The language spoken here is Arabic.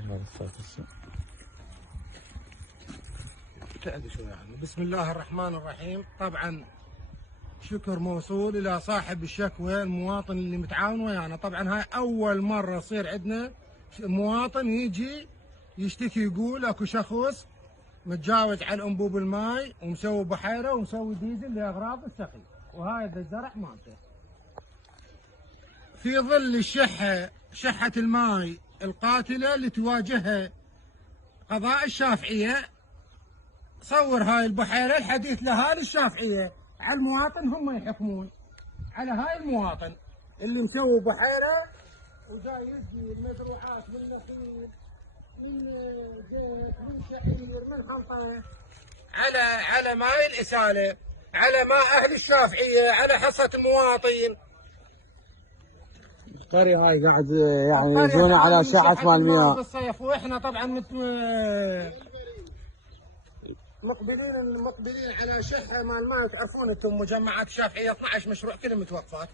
هذا الصوت بسم الله الرحمن الرحيم. طبعا شكر موصول الى صاحب الشكوى المواطن اللي متعاون ويانا. طبعا هاي اول مره يصير عندنا مواطن يجي يشتكي يقول اكو شخص متجاوز على انبوب الماي ومسوي بحيره ومسوي ديزل لاغراض السقي، وهاي الزرع مالته في ظل شحه الماي القاتله اللي تواجهها قضاء الشافعيه. صور هاي البحيره الحديث لاهالي الشافعيه على المواطن، هم يحكمون على هاي المواطن اللي مسوي بحيره وجاي يجي المزروعات من نخيل من زيت من شعير من حنطه على ماي الاساله، على ماء اهل الشافعيه، على حصه المواطن. القرية هاي قاعد يعني يجون على شاحة مال مياه بالصيف، واحنا طبعا مقبلين على شحه مال ماء. تعرفون انتم مجمعات الشافعيه 12 مشروع كلهم متوقفات.